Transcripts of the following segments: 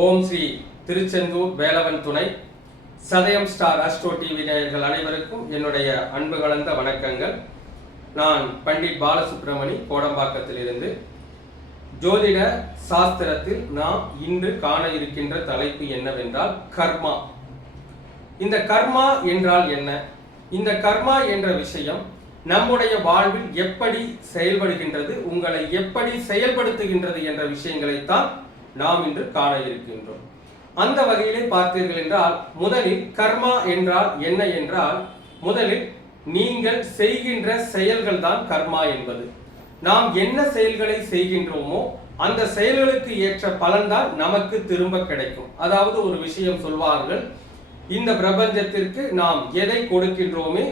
ஓம் ஸ்ரீ திருச்செந்தூர் வேலவன் துணை. சதயம் star astro TV நேயர்கள் அனைவருக்கும் என்னுடைய அன்பு கலந்த வணக்கங்கள். நான் பண்டிட் பாலசுப்ரமணி கோடம்பாக்கத்திலிருந்து. ஜோதிட சாஸ்திரத்தில் நாம் இன்று காண இருக்கின்ற தலைப்பு என்னவென்றால் கர்மா. இந்த கர்மா என்றால் என்ன? இந்த கர்மா என்ற விஷயம் நம்முடைய வாழ்வில் எப்படி செயல்படுகின்றது உங்களை எப்படி செயல்படுத்துகின்றது என்ற விஷயங்களைத்தான் நாம் இன்று காண இருக்கின்றோம். அந்த வகையிலே பார்த்தீர்கள் என்றால் முதலில் கர்மா என்றால் என்ன என்றால் முதலில் நீங்கள் செய்கின்ற செயல்கள் தான் கர்மா என்பது. நாம் என்ன செயல்களை செய்கின்றோமோ அந்த செயல்களுக்கு ஏற்ற பலன்தான் நமக்கு திரும்ப கிடைக்கும். அதாவது ஒரு விஷயம் சொல்வார்கள் இந்த பிரபஞ்சத்திற்கு நாம் எதை கொடுக்கின்றோமே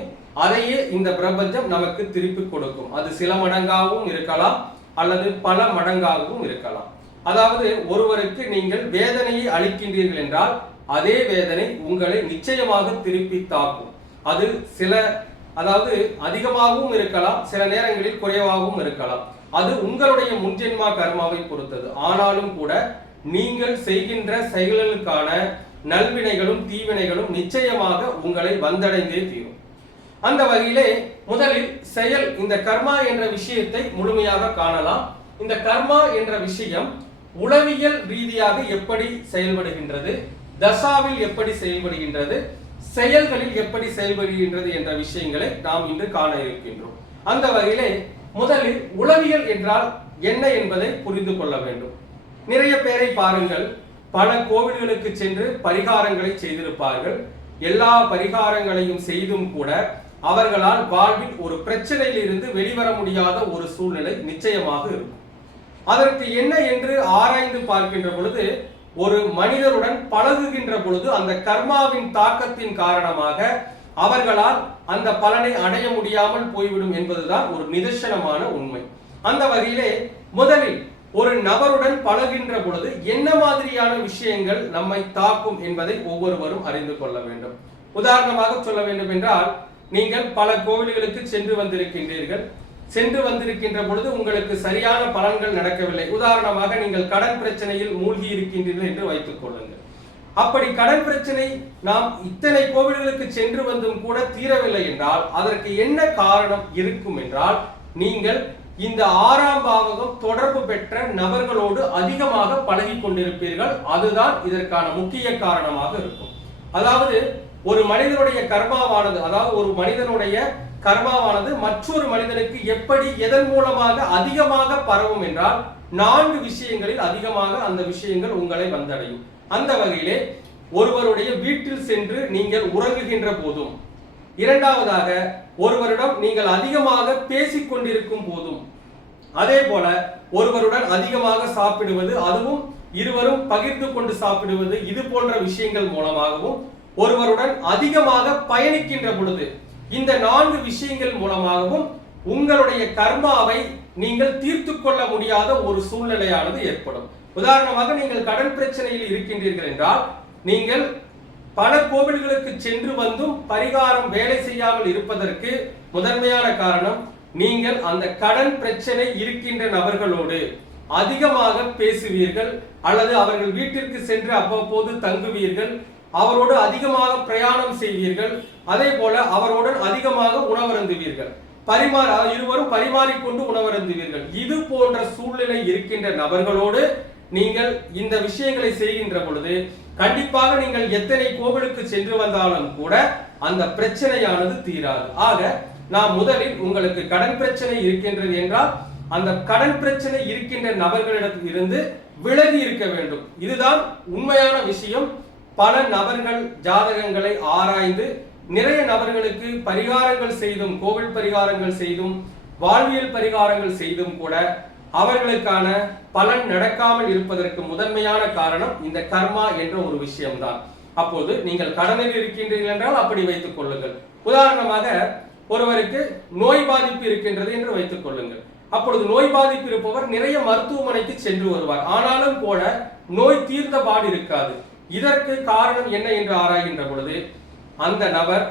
அதையே இந்த பிரபஞ்சம் நமக்கு திருப்பி கொடுக்கும். அது சில மடங்காகவும் இருக்கலாம் அல்லது பல மடங்காகவும் இருக்கலாம். அதாவது ஒருவருக்கு நீங்கள் வேதனையை அளிக்கின்றீர்கள் என்றால் அதே வேதனை உங்களை நிச்சயமாக திருப்பி தாக்கும். அது சில அதாவது அதிகமாகவும் இருக்கலாம் சில நேரங்களில் குறைவாகவும் இருக்கலாம். அது உங்களுடைய முன்ஜென்மா கர்மாவை பொறுத்தது. ஆனாலும் கூட நீங்கள் செய்கின்ற செயல்களுக்கான நல்வினைகளும் தீவினைகளும் நிச்சயமாக உங்களை வந்தடைந்தே தீரும். அந்த வகையிலே முதலில் செயல் இந்த கர்மா என்ற விஷயத்தை முழுமையாக காணலாம். இந்த கர்மா என்ற விஷயம் உளவியல் ரீதியாக எப்படி செயல்படுகின்றது தசாவில் எப்படி செயல்படுகின்றது செயல்களில் எப்படி செயல்படுகின்றது என்ற விஷயங்களை நாம் இன்று காண இருக்கின்றோம். அந்த வகையிலே முதலில் உளவியல் என்றால் என்ன என்பதை புரிந்து கொள்ள வேண்டும். நிறைய பேரை பாருங்கள் பல கோவில்களுக்கு சென்று பரிகாரங்களை செய்திருப்பார்கள். எல்லா பரிகாரங்களையும் செய்தும் கூட அவர்களால் வாழ்வில் ஒரு பிரச்சனையில் இருந்து வெளிவர முடியாத ஒரு சூழ்நிலை நிச்சயமாக இருக்கும். அதற்கு என்ன என்று ஆராய்ந்து பார்க்கின்ற பொழுது ஒரு மனிதருடன் பழகுகின்ற பொழுது அந்த கர்மாவின் தாக்கத்தின் காரணமாக அவர்களால் அந்த பலனை அடைய முடியாமல் போய்விடும் என்பதுதான் ஒரு நிதர்சனமான உண்மை. அந்த வகையிலே முதலில் ஒரு நபருடன் பழகின்ற பொழுது என்ன மாதிரியான விஷயங்கள் நம்மை தாக்கும் என்பதை ஒவ்வொருவரும் அறிந்து கொள்ள வேண்டும். உதாரணமாக சொல்ல வேண்டும் என்றால் நீங்கள் பல கோவில்களுக்கு சென்று வந்திருக்கின்றீர்கள். சென்று வந்திருக்கின்ற பொழுது உங்களுக்கு சரியான பலன்கள் நடக்கவில்லை. உதாரணமாக நீங்கள் கடன் பிரச்சனையில் மூழ்கி இருக்கின்றீர்கள் என்று வைத்துக் கொள்ளுங்கள். அப்படி கடன் பிரச்சனை நாம் இத்தனை கோவில்களுக்கு சென்று வந்தும் கூட தீரவில்லை என்றால் அதற்கு என்ன காரணம் இருக்கும் என்றால் நீங்கள் இந்த ஆறாம் பாவகம் தொடர்பு பெற்ற நபர்களோடு அதிகமாக பழகி கொண்டிருப்பீர்கள். அதுதான் இதற்கான முக்கிய காரணமாக இருக்கும். அதாவது ஒரு மனிதனுடைய கர்மாவானது அதாவது ஒரு மனிதனுடைய கர்மாவானது மற்றொரு மனிதனுக்கு எப்படி எதன் மூலமாக அதிகமாக பரவும் என்றால் நான்கு விஷயங்களில் அதிகமாக அந்த விஷயங்கள் உங்களை வந்தடையும். அந்த வகையிலே ஒருவருடைய வீட்டில் சென்று நீங்கள் உறங்குகின்ற போதும் இரண்டாவதாக ஒருவரிடம் நீங்கள் அதிகமாக பேசிக் கொண்டிருக்கும் போதும் அதே போல ஒருவருடன் அதிகமாக சாப்பிடுவது அதுவும் இருவரும் பகிர்ந்து கொண்டு சாப்பிடுவது இது போன்ற விஷயங்கள் மூலமாகவும் ஒருவருடன் அதிகமாக பயணிக்கின்ற பொழுது இந்த நான்கு விஷயங்கள் மூலமாகவும் உங்களுடைய கர்மாவை நீங்கள் தீர்த்து கொள்ள முடியாத ஒரு சூழ்நிலையானது ஏற்படும். உதாரணமாக நீங்கள் கடன் பிரச்சனையில் இருக்கின்றீர்கள் என்றால் நீங்கள் பல கோவில்களுக்கு சென்று வந்தும் பரிகாரம் வேலை செய்யாமல் இருப்பதற்கு முதன்மையான காரணம் நீங்கள் அந்த கடன் பிரச்சனை இருக்கின்ற நபர்களோடு அதிகமாக பேசுவீர்கள் அல்லது அவர்கள் வீட்டிற்கு சென்று அவ்வப்போது தங்குவீர்கள் அவரோடு அதிகமாக பிரயாணம் செய்வீர்கள். அதே போல அவருடன் அதிகமாக உணவருந்துவீர்கள். பரிமாற இருவரும் பரிமாறிக்கொண்டு உணவருந்துவீர்கள். இது போன்ற சூழ்நிலை இருக்கின்ற நபர்களோடு நீங்கள் இந்த விஷயங்களை செய்கின்ற பொழுது கண்டிப்பாக நீங்கள் எத்தனை கோவிலுக்கு சென்று வந்தாலும் கூட அந்த பிரச்சனையானது தீராது. ஆக நான் முதலில் உங்களுக்கு கடன் பிரச்சனை இருக்கின்றது என்றால் அந்த கடன் பிரச்சனை இருக்கின்ற நபர்களிடத்தில் இருந்து விலகி இருக்க வேண்டும். இதுதான் உண்மையான விஷயம். பல நபர்கள் ஜாதகங்களை ஆராய்ந்து நிறைய நபர்களுக்கு பரிகாரங்கள் செய்தும் கோவில் பரிகாரங்கள் செய்தும் வாழ்வியல் பரிகாரங்கள் செய்தும் கூட அவர்களுக்கான பலன் நடக்காமல் இருப்பதற்கு முதன்மையான காரணம் இந்த கர்மா என்ற ஒரு விஷயம்தான். அப்போது நீங்கள் கடனில் இருக்கின்றீர்கள் என்றால் அப்படி வைத்துக் கொள்ளுங்கள். உதாரணமாக ஒருவருக்கு நோய் பாதிப்பு இருக்கின்றது என்று வைத்துக் கொள்ளுங்கள். அப்பொழுது நோய் பாதிப்பு இருப்பவர் நிறைய மருத்துவமனைக்கு சென்று வருவார். ஆனாலும் கூட நோய் தீர்ந்த பாடு இருக்காது. இதற்கு காரணம் என்ன என்று ஆராய்கின்ற பொழுது அந்த நபர்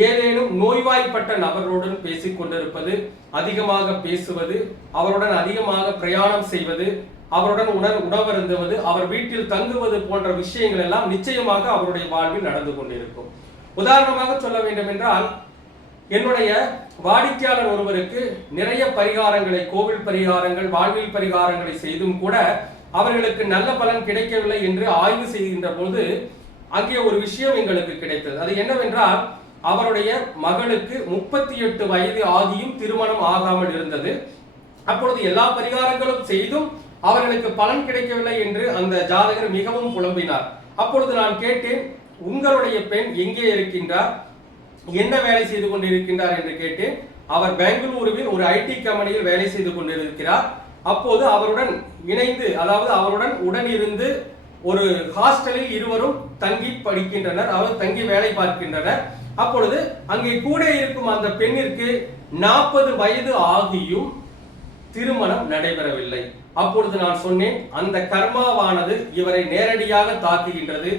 ஏதேனும் நோய்வாய்ப்பட்ட நபர்களுடன் பேசிக் கொண்டிருப்பது அதிகமாக பேசுவது அவருடன் அதிகமாக பிரயாணம் செய்வது அவருடன் உணர் உணவருந்துவது அவர் வீட்டில் தங்குவது போன்ற விஷயங்கள் எல்லாம் நிச்சயமாக அவருடைய வாழ்வில் நடந்து கொண்டிருக்கும். உதாரணமாக சொல்ல வேண்டும் என்றால் என்னுடைய வாடிக்கையாளர் ஒருவருக்கு நிறைய பரிகாரங்களை கோவில் பரிகாரங்கள் வாழ்வில் பரிகாரங்களை செய்தும் கூட அவர்களுக்கு நல்ல பலன் கிடைக்கவில்லை என்று ஆய்வு செய்கின்ற போது அங்கே ஒரு விஷயம் எங்களுக்கு கிடைத்தது. அது என்னவென்றால் அவருடைய மகளுக்கு முப்பத்தி எட்டு வயது ஆகியும் திருமணம் ஆகாமல் இருந்தது. அப்பொழுது எல்லா பரிகாரங்களும் செய்தும் அவர்களுக்கு பலன் கிடைக்கவில்லை என்று அந்த ஜாதகர் மிகவும் புலம்பினார். அப்பொழுது நான் கேட்டேன் உங்களுடைய பெண் எங்கே இருக்கின்றார்? என்ன வேலை செய்து கொண்டிருக்கின்றார்? என்று கேட்டேன். அவர் பெங்களூருவில் ஒரு ஐடி கம்பெனியில் வேலை செய்து கொண்டிருக்கிறார். அப்போது அவருடன் இணைந்து அதாவது அவருடன் உடன் இருந்து ஒரு ஹாஸ்டலில் இருவரும் தங்கி படிக்கின்றனர். அவர் தங்கி வேலை பார்க்கின்றனர். அப்பொழுது அங்கே கூட இருக்கும் அந்த பெண்ணிற்கு நாற்பது வயது ஆகியும் திருமணம் நடைபெறவில்லை. அப்பொழுது நான் சொன்னேன் அந்த கர்மாவானது இவரை நேரடியாக தாக்குகின்றது.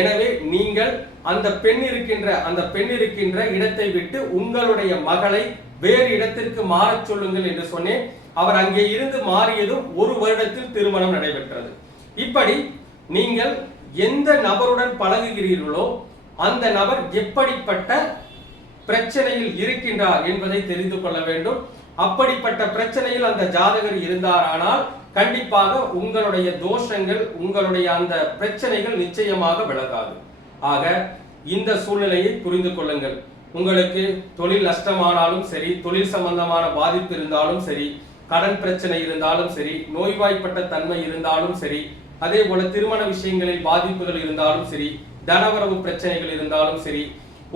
எனவே நீங்கள் அந்த பெண் இருக்கின்ற அந்த பெண் இருக்கின்ற இடத்தை விட்டு உங்களுடைய மகளை வேறு இடத்திற்கு மாறச் சொல்லுங்கள் என்று சொன்னேன். அவர் அங்கே இருந்து மாறியதும் ஒரு வருடத்தில் திருமணம் நடைபெற்றது. இப்படி நீங்கள் எந்த நபருடன் பழகுகிறீர்களோ அந்த நபர் எப்படிப்பட்ட பிரச்சனையில் இருக்கின்றார் என்பதை தெரிந்து கொள்ள வேண்டும். அப்படிப்பட்ட பிரச்சனையில் அந்த ஜாதகர் இருந்தாரானால் கண்டிப்பாக உங்களுடைய தோஷங்கள் உங்களுடைய அந்த பிரச்சனைகள் நிச்சயமாக விலகாது. ஆக இந்த சூழ்நிலையை புரிந்து கொள்ளுங்கள். உங்களுக்கு தொழில் நஷ்டமானாலும் சரி தொழில் சம்பந்தமான பாதிப்பு இருந்தாலும் சரி கடன் பிரச்சனை இருந்தாலும் சரி நோய்வாய்ப்பட்ட தன்மை இருந்தாலும் சரி அதே போல திருமண விஷயங்களில் பாதிப்புகள் இருந்தாலும் சரி தனவரவு பிரச்சனைகள் இருந்தாலும் சரி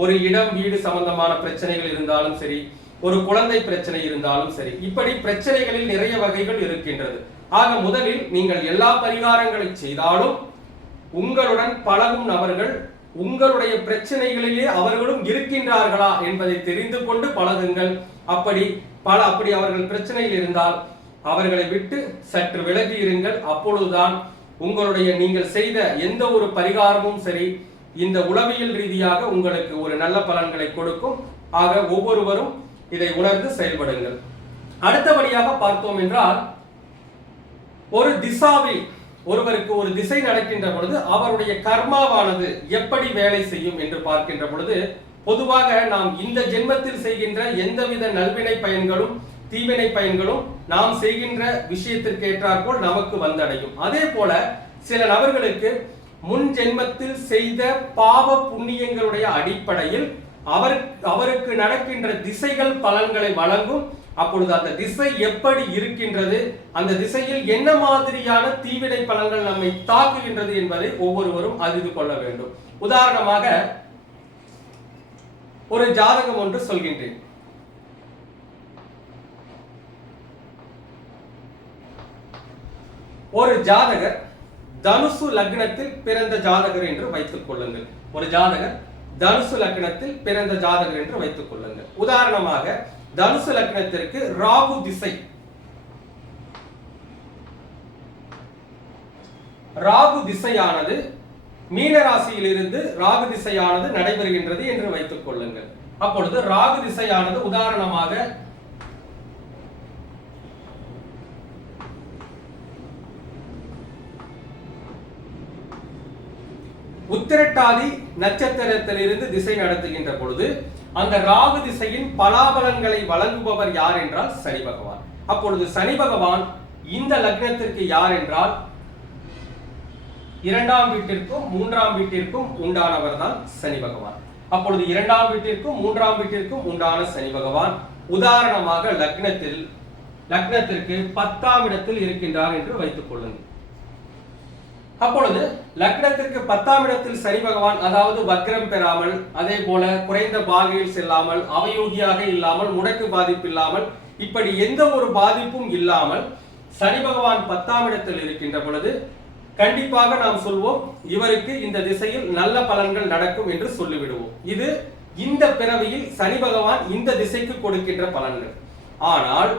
ஒரு இடம் வீடு சம்பந்தமான பிரச்சனைகள் இருந்தாலும் சரி ஒரு குழந்தை பிரச்சனை இருந்தாலும் சரி இப்படி பிரச்சனைகளில் நிறைய வகைகள் இருக்கின்றது. ஆக முதலில் நீங்கள் எல்லா பரிகாரங்களை செய்தாலும் உங்களுடன் பழகும் நபர்கள் உங்களுடைய பிரச்சனைகளிலே அவர்களும் இருக்கின்றார்களா என்பதை தெரிந்து கொண்டு பழகுங்கள். அப்படி பல அப்படி அவர்கள் பிரச்சனையில் இருந்தால் அவர்களை விட்டு சற்று விலகி இருங்கள் அப்பொழுதுதான் உங்களுடைய நீங்கள் செய்த எந்த ஒரு பரிகாரமும் சரி இந்த உளவியல் ரீதியாக உங்களுக்கு ஒரு நல்ல பலன்களை கொடுக்கும். ஆக ஒவ்வொருவரும் இதை உணர்ந்து செயல்படுங்கள். அடுத்தபடியாக பார்த்தோம் என்றால் ஒரு திசாவில் ஒருவருக்கு ஒரு திசை நடக்கின்ற பொழுது அவருடைய கர்மாவானது எப்படி வேலை செய்யும் என்று பார்க்கின்ற பொழுது பொதுவாக நாம் இந்த ஜென்மத்தில் செய்கின்ற எந்தவித நல்வினை பயன்களும் தீவினை பயன்களும் நாம் செய்கின்ற விஷயத்திற்கு ஏற்றாற்போல் நமக்கு வந்தடையும். அதே போல சில நபர்களுக்கு முன் ஜென்மத்தில் செய்த பாவ புண்ணியங்களுடைய அடிப்படையில் அவர் அவருக்கு நடக்கின்ற திசைகள் பலன்களை வழங்கும். அப்பொழுது அந்த திசை எப்படி இருக்கின்றது அந்த திசையில் என்ன மாதிரியான தீவினை பலன்கள் நம்மை தாக்குகின்றது என்பதை ஒவ்வொருவரும் அறிந்து கொள்ள வேண்டும். உதாரணமாக ஒரு ஜாதகம் ஒன்று சொல்கின்றேன். ஒரு ஜாதகர் தனுசு லக்னத்தில் பிறந்த ஜாதகர் என்று வைத்துக் கொள்ளுங்கள். ஒரு ஜாதகர் தனுசு லக்னத்தில் பிறந்த ஜாதகர் என்று வைத்துக் கொள்ளுங்கள். உதாரணமாக தனுசு லக்னத்திற்கு ராகு திசை. ராகு திசையானது மீன ராசியிலிருந்து ராகு திசையானது நடைபெறுகின்றது என்று வைத்துக் கொள்ளுங்கள். அப்பொழுது ராகு திசையானது உதாரணமாக உத்திரட்டாதி நட்சத்திரத்திலிருந்து திசை நடத்துகின்ற பொழுது அந்த ராகு திசையின் பலாபலன்களை வழங்குபவர் யார் என்றால் சனி பகவான். அப்பொழுது சனி பகவான் இந்த லக்னத்திற்கு யார் என்றால் இரண்டாம் வீட்டிற்கும் மூன்றாம் வீட்டிற்கும் உண்டானவர் தான் சனி பகவான். அப்பொழுது இரண்டாம் வீட்டிற்கும் மூன்றாம் வீட்டிற்கும் உண்டான சனி பகவான் உதாரணமாக லக்னத்தில் லக்னத்திற்கு பத்தாம் இடத்தில் இருக்கின்றார் என்று வைத்துக் கொள்ளுங்கள். அப்பொழுது லக்னத்திற்கு பத்தாம் இடத்தில் சனி பகவான் அதாவது வக்ரம் பெறாமல் அதே போல குறைந்த பாகையில் செல்லாமல் அவயோகியாக இல்லாமல் முடக்கு பாதிப்பு இல்லாமல் இப்படி எந்த ஒரு பாதிப்பும் இல்லாமல் சனி பகவான் பத்தாம் இடத்தில் இருக்கின்ற பொழுது கண்டிப்பாக நாம் சொல்வோம் இவருக்கு இந்த திசையில் நல்ல பலன்கள் நடக்கும் என்று சொல்லிவிடுவோம். இது இந்த பிறவியில் சனி பகவான் இந்த திசைக்கு கொடுக்கின்ற பலன்கள். ஆனால்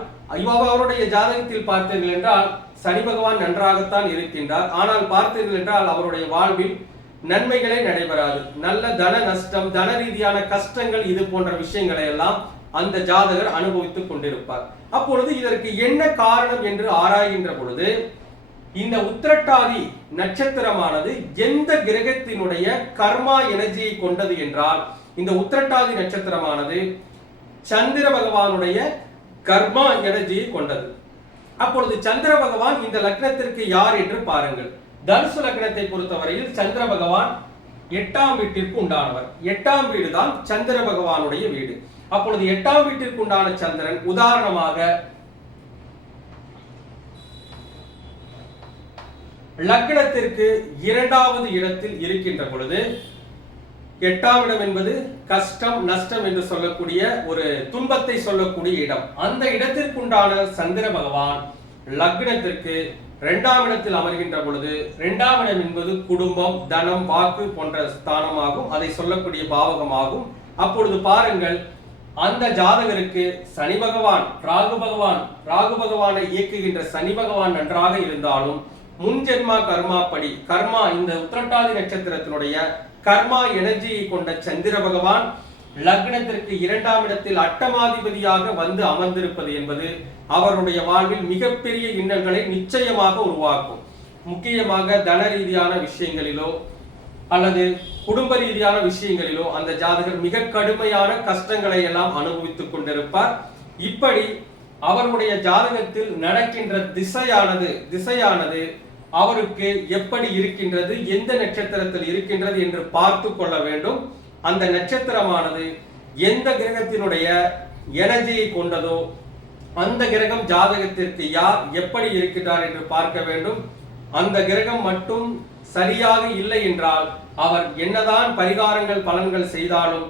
அவருடைய ஜாதகத்தில் பார்த்தீர்கள் என்றால் சனி பகவான் நன்றாகத்தான் இருக்கின்றார். ஆனால் பார்த்தீர்கள் என்றால் அவருடைய வாழ்வில் நன்மைகளே நடைபெறாது. நல்ல தன நஷ்டம் தன ரீதியான கஷ்டங்கள் இது போன்ற விஷயங்களை எல்லாம் அந்த ஜாதகர் அனுபவித்துக் கொண்டிருப்பார். அப்பொழுது இதற்கு என்ன காரணம் என்று ஆராய்கின்ற பொழுது இந்த உத்திரட்டாதி நட்சத்திரமானது எந்த கிரகத்தினுடைய கர்மா எனர்ஜியை கொண்டது என்றால் இந்த உத்திரட்டாதி நட்சத்திரமானது சந்திர பகவானுடைய கர்மா எனர்ஜியை கொண்டது. அப்பொழுது சந்திர பகவான் இந்த லக்னத்திற்கு யார் என்று பாருங்கள். தனுசு லக்னத்தை பொறுத்தவரையில் சந்திர பகவான் எட்டாம் வீட்டிற்கு உண்டானவர். எட்டாம் வீடு தான் சந்திர பகவானுடைய வீடு. அப்பொழுது எட்டாம் வீட்டிற்கு உண்டான சந்திரன் உதாரணமாக லக்னத்திற்கு இரண்டாவது இடத்தில் இருக்கின்ற பொழுது எட்டாம் இடம் என்பது கஷ்டம் நஷ்டம் என்று சொல்லக்கூடிய ஒரு துன்பத்தை சொல்லக்கூடிய இடம். அந்த இடத்திற்குண்டான சந்திர பகவான் லக்னத்திற்கு இரண்டாம் இடத்தில் அமர்கின்ற பொழுது இரண்டாம் இடம் என்பது குடும்பம் தனம் வாக்கு போன்ற ஸ்தானமாகும் அதை சொல்லக்கூடிய பாவகமாகும். அப்பொழுது பாருங்கள் அந்த ஜாதகருக்கு சனி பகவான் ராகு பகவான் ராகு பகவானை இயக்குகின்ற சனி பகவான் நன்றாக இருந்தாலும் முன்ஜென்மா கர்மா படி. கர்மா இந்த உத்திரட்டாதி நட்சத்திரத்தினுடைய கர்மா எனர்ஜியை கொண்ட சந்திர பகவான் லக்னத்திற்கு இரண்டாம் இடத்தில் அட்டமாதிபதியாக வந்து அமர்ந்திருப்பது என்பது அவருடைய வாழ்வில் மிகப்பெரிய இன்னல்களை நிச்சயமாக உருவாக்கும். முக்கியமாக தன ரீதியான விஷயங்களிலோ அல்லது குடும்ப ரீதியான விஷயங்களிலோ அந்த ஜாதகர் மிக கடுமையான கஷ்டங்களை எல்லாம் அனுபவித்துக் கொண்டிருப்பார். இப்படி அவருடைய ஜாதகத்தில் நடக்கின்ற திசையானது திசையானது அவருக்கு எப்படி இருக்கின்றது எந்த நட்சத்திரத்தில் இருக்கின்றது என்று பார்த்து கொள்ள வேண்டும். அந்த நட்சத்திரமானது எந்த கிரகத்தினுடைய எனர்ஜியை கொண்டதோ அந்த கிரகம் ஜாதகத்திற்கு யார் எப்படி இருக்கிறார் என்று பார்க்க வேண்டும். அந்த கிரகம் மட்டும் சரியாக இல்லை என்றால் அவர் என்னதான் பரிகாரங்கள் பலன்கள் செய்தாலும்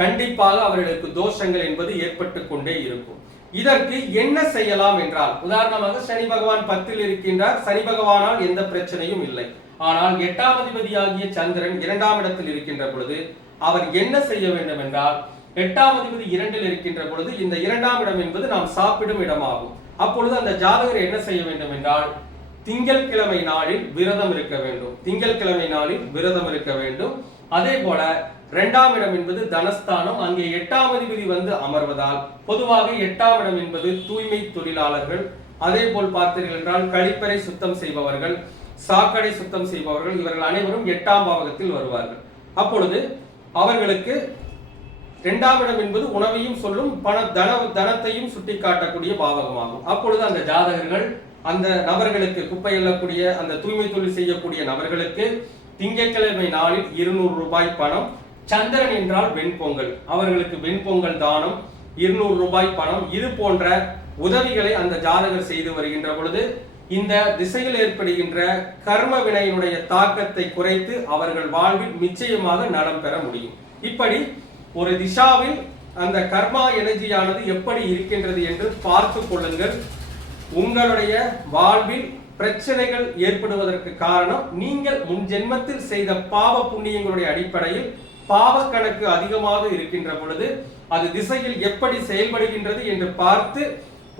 கண்டிப்பாக அவர்களுக்கு தோஷங்கள் என்பது ஏற்பட்டு கொண்டே இருக்கும். இதற்கு என்ன செய்யலாம் என்றால் உதாரணமாக சனி பகவான் பத்தில் இருக்கின்றார் சனி பகவானால் எந்த பிரச்சனையும் இல்லை. ஆனால் எட்டாம் அதிபதியாகிய சந்திரன் இரண்டாம் இடத்தில் இருக்கின்ற பொழுது அவர் என்ன செய்ய வேண்டும் என்றால் எட்டாம் அதிபதி இரண்டில் இருக்கின்ற பொழுது இந்த இரண்டாம் இடம் என்பது நாம் சாப்பிடும் இடமாகும். அப்பொழுது அந்த ஜாதகர் என்ன செய்ய வேண்டும் என்றால் திங்கட்கிழமை நாளில் விரதம் இருக்க வேண்டும். திங்கட்கிழமை நாளில் விரதம் இருக்க வேண்டும். அதே போல இரண்டாம் இடம் என்பது தனஸ்தானம் அங்கே எட்டாம் அதிபதி வந்து அமர்வதால் பொதுவாக எட்டாம் இடம் என்பது தூய்மை தொழிலாளர்கள். அதே போல் பார்த்தீர்கள் என்றால் கழிப்பறை சுத்தம் செய்பவர்கள் சாக்கடை சுத்தம் செய்பவர்கள் இவர்கள் அனைவரும் எட்டாம் பாவகத்தில் வருவார்கள். அப்பொழுது அவர்களுக்கு இரண்டாம் இடம் என்பது உணவையும் சொல்லும் பண தன தனத்தையும் சுட்டிக்காட்டக்கூடிய பாவகமாகும். அப்பொழுது அந்த ஜாதகர்கள் அந்த நபர்களுக்கு குப்பை எல்லக்கூடிய அந்த தூய்மை தொழில் செய்யக்கூடிய நபர்களுக்கு திங்கட்கிழமை நாளில் இருநூறு ரூபாய் பணம். சந்திரன் என்றால் வெண்பொங்கல். அவர்களுக்கு வெண்பொங்கல் தானம் இருநூறு ரூபாய் பணம். இது போன்ற உதவிகளை அந்த ஜாதகர் செய்து வருகின்ற பொழுது இந்த திசையில் ஏற்படுகின்ற கர்ம வினையினுடைய தாக்கத்தை குறைத்து அவர்கள் வாழ்வில் நிச்சயமாக நலம் பெற முடியும். இப்படி ஒரு திசாவில் அந்த கர்மா எனர்ஜியானது எப்படி இருக்கின்றது என்று பார்த்து கொள்ளுங்கள். உங்களுடைய வாழ்வில் பிரச்சனைகள் ஏற்படுவதற்கு காரணம் நீங்கள் முன் ஜென்மத்தில் செய்த பாவ புண்ணியங்களுடைய அடிப்படையில் பாவ கணக்கு அதிகமாக இருக்கின்ற பொழுது அது திசையில் எப்படி செயல்படுகின்றது என்று பார்த்து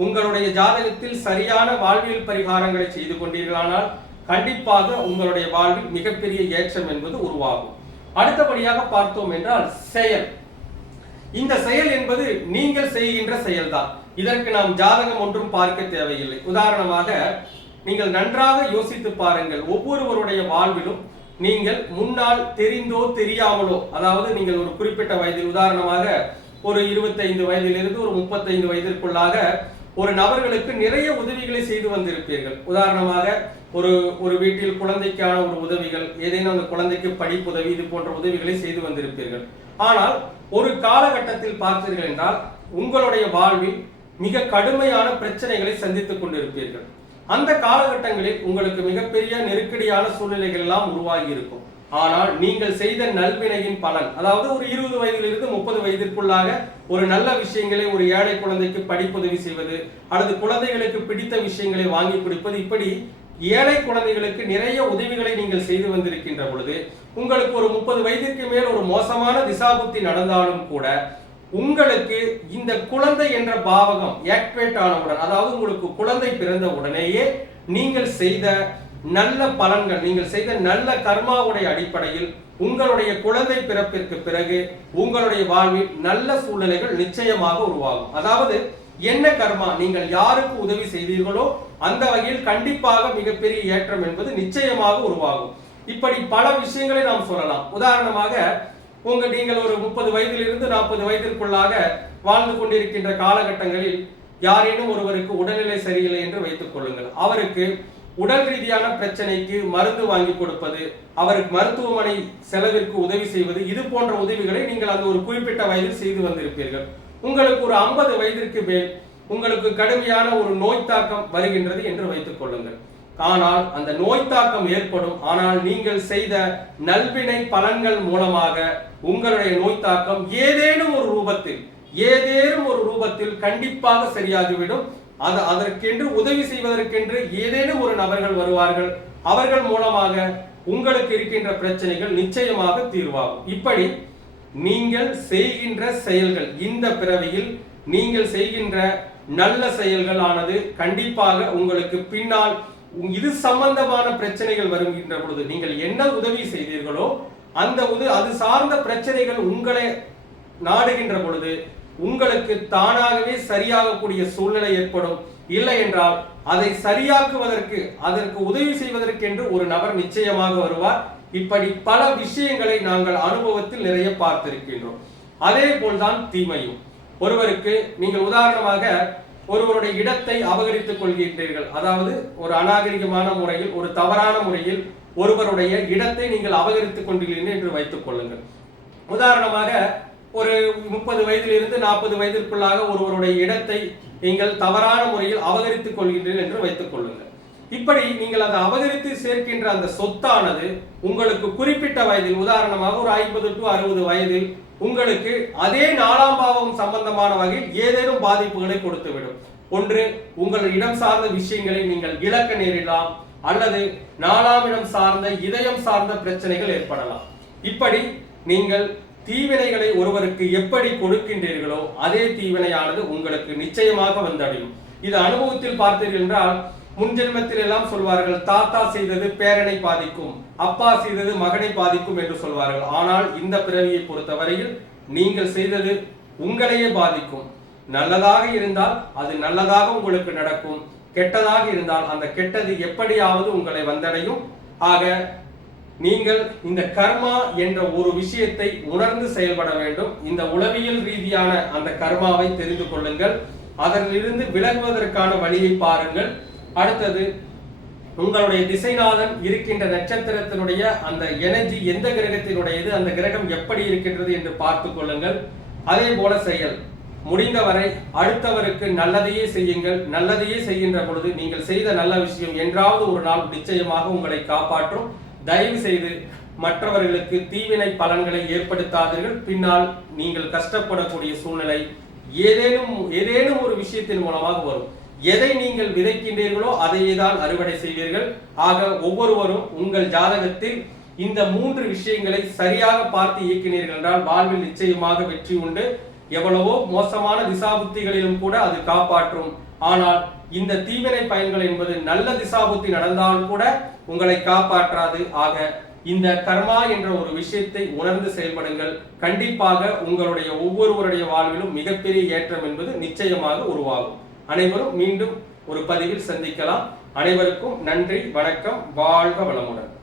உங்களுடைய ஜாதகத்தில் சரியான வாழ்வியல் பரிகாரங்களை செய்து கொண்டீர்களானால் கண்டிப்பாக உங்களுடைய வாழ்வில் மிகப்பெரிய ஏற்றம் என்பது உருவாகும். அடுத்தபடியாக பார்த்தோம் என்றால் செயல். இந்த செயல் என்பது நீங்கள் செய்கின்ற செயல்தான். இதற்கு நாம் ஜாதகம் ஒன்றும் பார்க்க தேவையில்லை. உதாரணமாக நீங்கள் நன்றாக யோசித்து பாருங்கள். ஒவ்வொருவருடைய வாழ்விலும் நீங்கள் முன்னால் தெரிந்தோ தெரியாமலோ அதாவது நீங்கள் ஒரு குறிப்பிட்ட வயதில் உதாரணமாக ஒரு இருபத்தைந்து வயதிலிருந்து ஒரு முப்பத்தைந்து வயதிற்குள்ளாக ஒரு நபர்களுக்கு நிறைய உதவிகளை செய்து வந்திருப்பீர்கள். உதாரணமாக ஒரு ஒரு வீட்டில் குழந்தைக்கான ஒரு உதவிகள் ஏதேனும் அந்த குழந்தைக்கு படிப்புதவி இது போன்ற உதவிகளை செய்து வந்திருப்பீர்கள். ஆனால் ஒரு காலகட்டத்தில் பார்த்தீர்கள் என்றால் உங்களுடைய வாழ்வில் மிக கடுமையான பிரச்சனைகளை சந்தித்துக் கொண்டிருப்பீர்கள். அந்த காலகட்டங்களில் உங்களுக்கு மிகப்பெரிய நெருக்கடியான சூழ்நிலைகள் எல்லாம் உருவாகி இருக்கும் ஆனால் நீங்கள் செய்த நல்வினையின் பலன் அதாவது ஒரு இருபது வயதிலிருந்து முப்பது வயதிற்குள்ளாக ஒரு நல்ல விஷயங்களை ஒரு ஏழை குழந்தைக்கு படிப்புதவி செய்வது அல்லது குழந்தைகளுக்கு பிடித்த விஷயங்களை வாங்கி கொடுப்பது இப்படி ஏழை குழந்தைகளுக்கு நிறைய உதவிகளை நீங்கள் செய்து வந்திருக்கின்ற பொழுது உங்களுக்கு ஒரு முப்பது வயதிற்கு மேல் ஒரு மோசமான திசாபுத்தி நடந்தாலும் கூட உங்களுக்கு இந்த குழந்தை என்ற பாவகம் ஆக்டிவேட் ஆனவுடன் அதாவது உங்களுக்கு குழந்தை பிறந்த உடனேயே நீங்கள் செய்த நல்ல பலன்கள் நீங்கள் செய்த நல்ல கர்மாவுடைய அடிப்படையில் உங்களுடைய குழந்தை பிறப்பிற்கு பிறகு உங்களுடைய வாழ்வில் நல்ல சூழ்நிலைகள் நிச்சயமாக உருவாகும். அதாவது என்ன கர்மா நீங்கள் யாருக்கு உதவி செய்தீர்களோ அந்த வகையில் கண்டிப்பாக மிகப்பெரிய ஏற்றம் என்பது நிச்சயமாக உருவாகும். இப்படி பல விஷயங்களை நாம் சொல்லலாம். உதாரணமாக உங்க நீங்கள் ஒரு முப்பது வயதிலிருந்து நாற்பது வயதிற்குள்ளாக வாழ்ந்து கொண்டிருக்கின்ற காலகட்டங்களில் யாரேனும் ஒருவருக்கு உடல்நிலை சரியில்லை என்று வைத்துக் கொள்ளுங்கள். அவருக்கு உடல் ரீதியான பிரச்சனைக்கு மருந்து வாங்கி கொடுப்பது அவருக்கு மருத்துவமனை செலவிற்கு உதவி செய்வது இது போன்ற உதவிகளை நீங்கள் அந்த ஒரு குறிப்பிட்ட வயதில் செய்து வந்திருப்பீர்கள். உங்களுக்கு ஒரு ஐம்பது வயதிற்கு மேல் உங்களுக்கு கடுமையான ஒரு நோய் தாக்கம் வருகின்றது என்று வைத்துக் கொள்ளுங்கள். ஆனால் அந்த நோய் தாக்கம் ஏற்படும். ஆனால் நீங்கள் செய்த நல்வினை பலன்கள் மூலமாக உங்களுடைய நோய் தாக்கம் ஏதேனும் ஒரு ரூபத்தில் ஏதேனும் ஒரு ரூபத்தில் கண்டிப்பாக சரியாகிவிடும். அது அதற்கென்று உதவி செய்வதற்கென்று ஏதேனும் ஒரு நபர்கள் வருவார்கள். அவர்கள் மூலமாக உங்களுக்கு இருக்கின்ற பிரச்சனைகள் நிச்சயமாக தீர்வாகும். இப்படி நீங்கள் செய்கின்ற செயல்கள் இந்த பிறவியில் நீங்கள் செய்கின்ற நல்ல செயல்கள் ஆனது கண்டிப்பாக உங்களுக்கு பின்னால் இது சம்பந்தமான பிரச்சனைகள் வருகின்ற பொழுது நீங்கள் என்ன உதவி செய்தீர்களோ அந்த உது அது சார்ந்த பிரச்சனைகள் உங்களை நாடுகின்ற பொழுது உங்களுக்கு தானாகவே சரியாகக்கூடிய சூழ்நிலை ஏற்படும். இல்லை என்றால் அதை சரியாக்குவதற்கு அதற்கு உதவி செய்வதற்கு என்று ஒரு நபர் நிச்சயமாக வருவார். இப்படி பல விஷயங்களை நாங்கள் அனுபவத்தில் நிறைய பார்த்திருக்கின்றோம். அதே போல்தான் தீமையும். ஒருவருக்கு நீங்கள் உதாரணமாக ஒருவருடைய இடத்தை அபகரித்துக் கொள்கின்றீர்கள். அதாவது ஒரு அநாகரிகமான முறையில் ஒரு தவறான முறையில் ஒருவருடைய இடத்தை நீங்கள் அபகரித்துக் கொண்டீர்கள் என்று வைத்துக் கொள்ளுங்கள். உதாரணமாக ஒரு முப்பது வயதிலிருந்து நாற்பது வயதிற்குள்ளாக ஒருவருடைய இடத்தை நீங்கள் தவறான முறையில் அபகரித்துக் கொள்கின்றீர்கள் என்று வைத்துக் கொள்ளுங்கள். இப்படி நீங்கள் அதை அபகரித்து சேர்க்கின்ற அந்த சொத்தானது உங்களுக்கு குறிப்பிட்ட வயதில் உதாரணமாக ஒரு ஐம்பது டு அறுபது வயதில் உங்களுக்கு அதே நாலாம் பாவம் சம்பந்தமான வகையில் ஏதேனும் பாதிப்புகளை கொடுத்துவிடும். ஒன்று உங்கள் இடம் சார்ந்த விஷயங்களை நீங்கள் இழக்க நேரிடலாம் அல்லது நாலாம் இடம் சார்ந்த இதயம் சார்ந்த பிரச்சனைகள் ஏற்படலாம். இப்படி நீங்கள் தீவினைகளை ஒருவருக்கு எப்படி கொடுக்கின்றீர்களோ அதே தீவினையானது உங்களுக்கு நிச்சயமாக வந்தடையும். இது அனுபவத்தில் பார்த்தீர்கள் என்றால் முன்ஜென்மத்தில் எல்லாம் சொல்வார்கள் தாத்தா செய்தது பேரனை பாதிக்கும் அப்பா செய்தது மகனை பாதிக்கும் என்று சொல்வார்கள். ஆனால் இந்த பிறவியை பொறுத்தவரையில் நீங்கள் செய்தது உங்களையே பாதிக்கும். நல்லதாக இருந்தால் அது நல்லதாக உங்களுக்கு நடக்கும். கெட்டதாக இருந்தால் அந்த கெட்டது எப்படியாவது உங்களை வந்தடையும். ஆக நீங்கள் இந்த கர்மா என்ற ஒரு விஷயத்தை உணர்ந்து செயல்பட வேண்டும். இந்த உளவியல் ரீதியான அந்த கர்மாவை தெரிந்து கொள்ளுங்கள். அதனிலிருந்து விலகுவதற்கான வழியை பாருங்கள். அடுத்தது உங்களுடைய திசைநாதன் இருக்கின்ற நட்சத்திரத்தினுடைய அந்த எனர்ஜி எந்த கிரகத்தினுடையது அந்த கிரகம் எப்படி இருக்கின்றது என்று பார்த்து கொள்ளுங்கள். அதே போல செயல். முடிந்தவரை அடுத்தவருக்கு நல்லதையே செய்யுங்கள். நல்லதையே செய்கின்ற பொழுது நீங்கள் செய்த நல்ல விஷயம் என்றாவது ஒரு நாள் நிச்சயமாக உங்களை காப்பாற்றும். தயவு செய்து மற்றவர்களுக்கு தீவினை பலன்களை ஏற்படுத்தாதீர்கள். பின்னால் நீங்கள் கஷ்டப்படக்கூடிய சூழ்நிலை ஏதேனும் ஏதேனும் ஒரு விஷயத்தின் மூலமாக வரும். எதை நீங்கள் விதைக்கின்றீர்களோ அதையே தான் அறுவடை செய்வீர்கள். ஆக ஒவ்வொருவரும் உங்கள் ஜாதகத்தில் இந்த மூன்று விஷயங்களை சரியாக பார்த்து இயக்கினீர்கள் என்றால் வாழ்வில் நிச்சயமாக வெற்றி உண்டு. எவ்வளவோ மோசமான திசாபுத்திகளிலும் கூட அது காப்பாற்றும். ஆனால் இந்த தீவினை பயன்கள் என்பது நல்ல திசாபுத்தி நடந்தாலும் கூட உங்களை காப்பாற்றாது. ஆக இந்த கர்மா என்ற ஒரு விஷயத்தை உணர்ந்து செயல்படுங்கள். கண்டிப்பாக உங்களுடைய ஒவ்வொருவருடைய வாழ்விலும் மிகப்பெரிய ஏற்றம் என்பது நிச்சயமாக உருவாகும். அனைவரும் மீண்டும் ஒரு பதிவில் சந்திக்கலாம். அனைவருக்கும் நன்றி வணக்கம் வாழ்க வளமுடன்.